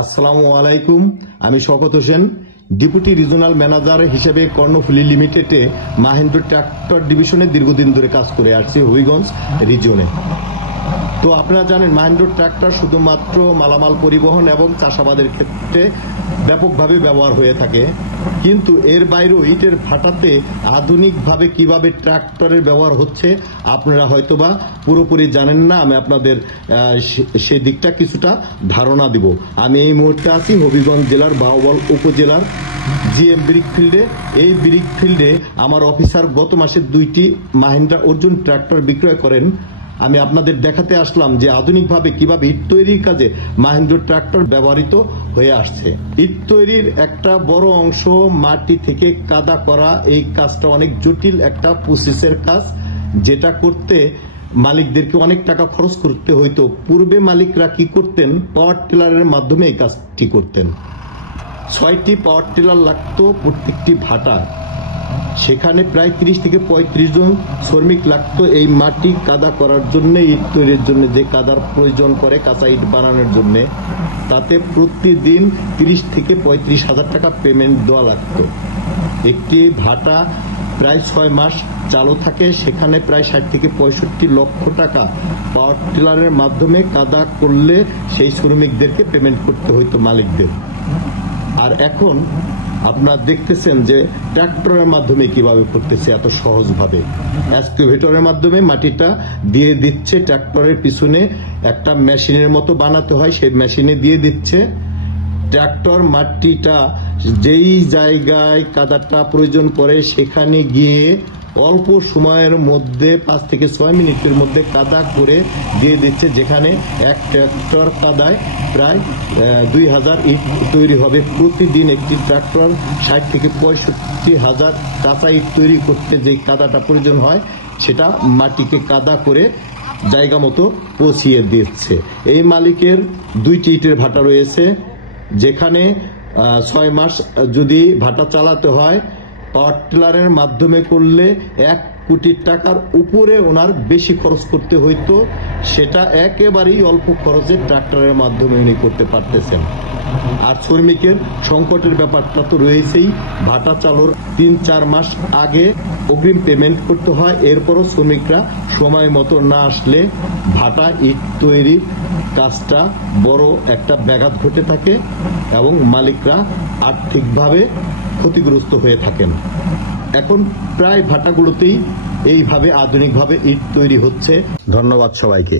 আসসালামু আলাইকুম। আমি Shawkat Hossain, deputy regional manager হিসেবে কর্ণফুলী লিমিটেডে মাহেন্দ্র ট্রাক্টর ডিভিশনে দীর্ঘদিন ধরে কাজ করে আসছি হবিগঞ্জ রিজিয়নে। তো আপনারা জানেন মাহেন্দ্র ট্রাক্টর শুধুমাত্র মালামাল পরিবহন এবং চাষাবাদের ক্ষেত্রে ব্যাপকভাবে ব্যবহার হয়ে থাকে, কিন্তু এর বাইরেও ইটের ভাটাতে আধুনিকভাবে কিভাবে ট্রাক্টরের ব্যবহার হচ্ছে আপনারা হয়তোবা পুরোপুরি জানেন না। আমি আপনাদের সে দিকটা কিছুটা ধারণা দিব। আমি এই মুহূর্তে আছি হবিগঞ্জ জেলার বাউবল উপজেলার জিএম ব্রিক ফিল্ডে। এই ব্রিক ফিল্ডে আমার অফিসার গত মাসে 2টি মাহিন্দ্রা অর্জুন ট্রাক্টর বিক্রয় করেন। আমি আপনাদের দেখাতে আসলাম যে আধুনিকভাবে কিভাবে ইট তৈরির কাজে মাহেন্দ্র ট্রাক্টর ব্যবহৃত হয়ে আসছে। ইট তৈরির একটা বড় অংশ মাটি থেকে কাদা করা। এই কাজটা অনেক জটিল একটা প্রসেসের কাজ, যেটা করতে মালিকদেরকে অনেক টাকা খরচ করতে হইতো। পূর্বে মালিকরা কি করতেন, পাওয়ার টিলারের মাধ্যমে এই কাজটি করতেন। 6টি পাওয়ার টিলার লাগতো প্রত্যেকটি ভাটা। সেখানে প্রায় 30 থেকে 35 জন শ্রমিক লাগতো এই মাটি কাদা করার জন্য, ইট তৈরির জন্য যে কাদার প্রয়োজন করে কাঁচা ইট বানানোর জন্য, তাতে প্রতিদিন 30 থেকে 35 হাজার টাকা পেমেন্ট দেওয়া লাগতো। একটি ভাটা প্রায় 6 মাস চালু থাকে, সেখানে প্রায় 60 থেকে 65 লক্ষ টাকা পাওয়ার টিলারের মাধ্যমে কাদা করলে সেই শ্রমিকদেরকে পেমেন্ট করতে হইতো মালিকদের। আর এখন আপনারা দেখতেছেন যে ট্রাক্টরের মাধ্যমে কিভাবে করতেছে এত সহজভাবে। এক্সকাভেটরের মাধ্যমে মাটিটা দিয়ে দিচ্ছে, ট্রাক্টরের পিছনে একটা মেশিনের মতো বানাতে হয়, সেই মেশিনে দিয়ে দিচ্ছে। ট্রাক্টর মাটিটা যেই জায়গায় কাদাটা প্রয়োজন করে সেখানে গিয়ে অল্প সময়ের মধ্যে 5 থেকে 6 মিনিটের মধ্যে কাদা করে দিয়ে দিচ্ছে, যেখানে এক ট্রাক্টর কাদায় প্রায় 2000 ইট তৈরি হবে। প্রতিদিন একটি ট্রাক্টর 60 থেকে 65 হাজার কাঁচা ইট তৈরি করতে যে কাদাটা প্রয়োজন হয় সেটা মাটিকে কাদা করে জায়গা মতো পৌঁছিয়ে দিচ্ছে। এই মালিকের 2টি ইটের ভাটা রয়েছে, যেখানে 6 মাস যদি ভাটা চালাতে হয়, পাওয়ার টিলারের মাধ্যমে করলে 1 কোটি টাকার উপরে ওনার বেশি খরচ করতে হইতো। সেটা একেবারেই অল্প খরচে ট্রাক্টরের মাধ্যমে উনি করতে পারতেছেন। আর শ্রমিকের সংকটের ব্যাপারটা তো রয়েছেই। ভাটা চালুর 3-4 মাস আগে অগ্রিম পেমেন্ট করতে হয়। এরপরও শ্রমিকরা সময় মতো না আসলে ভাটা ইট তৈরির কাজটা বড় একটা ব্যাঘাত ঘটে থাকে এবং মালিকরা আর্থিকভাবে ক্ষতিগ্রস্ত হয়ে থাকেন। এখন প্রায় ভাটাগুলোতেই এইভাবে আধুনিকভাবে ইট তৈরি হচ্ছে। ধন্যবাদ সবাইকে।